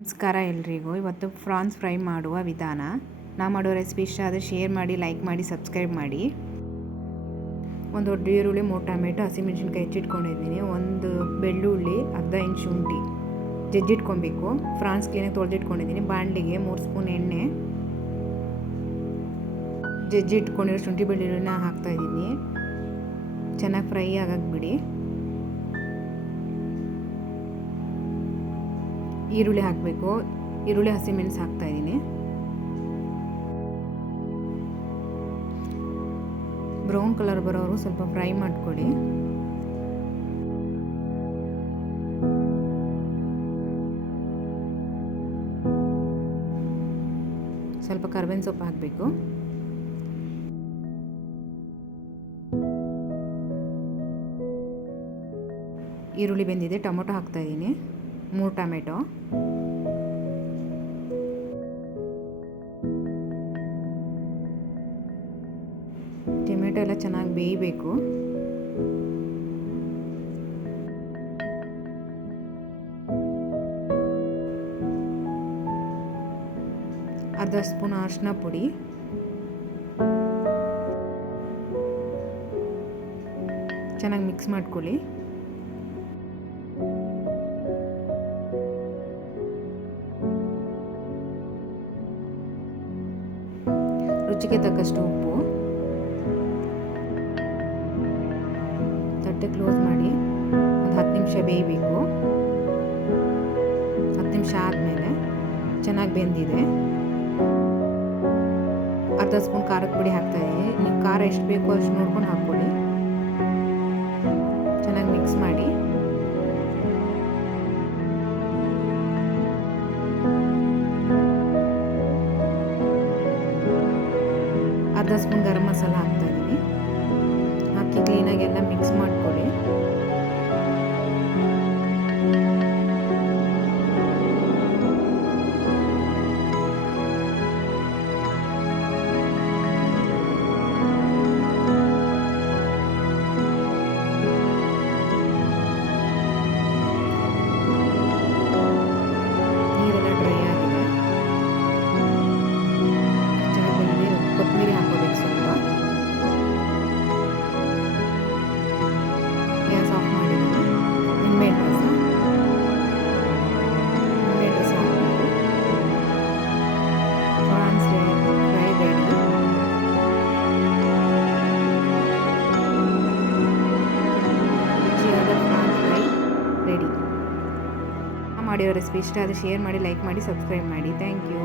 ನಮಸ್ಕಾರ ಎಲ್ರಿಗೂ. ಇವತ್ತು ಫ್ರಾನ್ಸ್ ಫ್ರೈ ಮಾಡುವ ವಿಧಾನ. ನಾ ಮಾಡೋ ರೆಸಿಪಿ ಇಷ್ಟ ಆದರೆ ಶೇರ್ ಮಾಡಿ, ಲೈಕ್ ಮಾಡಿ, ಸಬ್ಸ್ಕ್ರೈಬ್ ಮಾಡಿ. ಒಂದು ದೊಡ್ಡ ಈರುಳ್ಳಿ, 3 ಟೊಮೆಟೊ, ಹಸಿಮೆಣಸಿನ್ಕಾಯಿ ಹೆಚ್ಚಿಟ್ಕೊಂಡಿದ್ದೀನಿ. ಒಂದು ಬೆಳ್ಳುಳ್ಳಿ, ಅರ್ಧ ಇಂಚ್ ಶುಂಠಿ ಜಜ್ಜಿಟ್ಕೊಬೇಕು. ಫ್ರಾನ್ಸ್ ಕ್ಲೀನಾಗಿ ತೊಳೆದಿಟ್ಕೊಂಡಿದ್ದೀನಿ. ಬಾಣಲಿಗೆ 3 ಸ್ಪೂನ್ ಎಣ್ಣೆ, ಜಜ್ಜಿಟ್ಕೊಂಡಿರೋ ಶುಂಠಿ ಬೆಳ್ಳುಳ್ಳಿನ ಹಾಕ್ತಾಯಿದ್ದೀನಿ. ಚೆನ್ನಾಗಿ ಫ್ರೈ ಆಗಕ್ಕೆ ಬಿಡಿ. ಈರುಳ್ಳಿ ಹಾಕಬೇಕು. ಈರುಳ್ಳಿ, ಹಸಿಮೆಣಸು ಹಾಕ್ತಾಯಿದ್ದೀನಿ. ಬ್ರೌನ್ ಕಲರ್ ಬರೋರು ಸ್ವಲ್ಪ ಫ್ರೈ ಮಾಡ್ಕೊಳ್ಳಿ. ಸ್ವಲ್ಪ ಕರ್ಬೇವಿನ ಸೊಪ್ಪು ಹಾಕಬೇಕು. ಈರುಳ್ಳಿ ಬೆಂದಿದೆ. ಟೊಮೊಟೊ ಹಾಕ್ತಾಯಿದ್ದೀನಿ, 3 ಟೊಮೆಟೊ. ಟೊಮೆಟೊ ಎಲ್ಲ ಚೆನ್ನಾಗಿ ಬೇಯಬೇಕು. ಅರ್ಧ ಸ್ಪೂನ್ ಅರಿಶಿನ ಪುಡಿ, ಚೆನ್ನಾಗಿ ಮಿಕ್ಸ್ ಮಾಡ್ಕೊಳ್ಳಿ. ರುಚಿಗೆ ತಕ್ಕಷ್ಟು ಉಪ್ಪು. ತಟ್ಟೆ ಕ್ಲೋಸ್ ಮಾಡಿ ಒಂದು 10 ನಿಮಿಷ ಬೇಯಬೇಕು. 10 ನಿಮಿಷ ಆದಮೇಲೆ ಚೆನ್ನಾಗಿ ಬೆಂದಿದೆ. ಅರ್ಧ ಸ್ಪೂನ್ ಖಾರದ ಪುಡಿ ಹಾಕ್ತಾಯಿದ್ದೀನಿ. ನೀವು ಖಾರ ಎಷ್ಟು ಬೇಕೋ ಅಷ್ಟು ನೋಡ್ಕೊಂಡು ಹಾಕ್ಕೊಳ್ಳಿ. ಚೆನ್ನಾಗಿ ಮಿಕ್ಸ್ ಮಾಡಿ. ಅರ್ಧ ಸ್ಪೂನ್ ಗರಂ ಮಸಾಲ ಹಾಕ್ತಾಯಿದ್ದೀನಿ. ಹಾಕಿ ಕ್ಲೀನಾಗಿ ಎಲ್ಲ ಮಿಕ್ಸ್ ಮಾಡ್ಕೊಳ್ಳಿ. ನೀರೆಲ್ಲ ಡ್ರೈ ಆಗಿದೆ. ಚೆನ್ನಾಗಿ ಕೊತ್ತಂಬರಿ ಹಾಕೋಬೇಕು ಸ್ವಲ್ಪ. ಗ್ಯಾಸ್ ಆಫ್ ಮಾಡಿದ್ದೀನಿ. ನಿಂಬೆಹಣ್ಣು ರಸ ಹಾಕಬೇಕು. French fry ready. ರುಚಿಯಾದ ಫ್ರಾನ್ಸ್ ಫ್ರೈ ರೆಡಿ. ಮಾಡಿರೋ ರೆಸಿಪಿ ಇಷ್ಟ ಆದರೆ ಶೇರ್ ಮಾಡಿ, ಲೈಕ್ ಮಾಡಿ, ಸಬ್ಸ್ಕ್ರೈಬ್ ಮಾಡಿ. Thank you.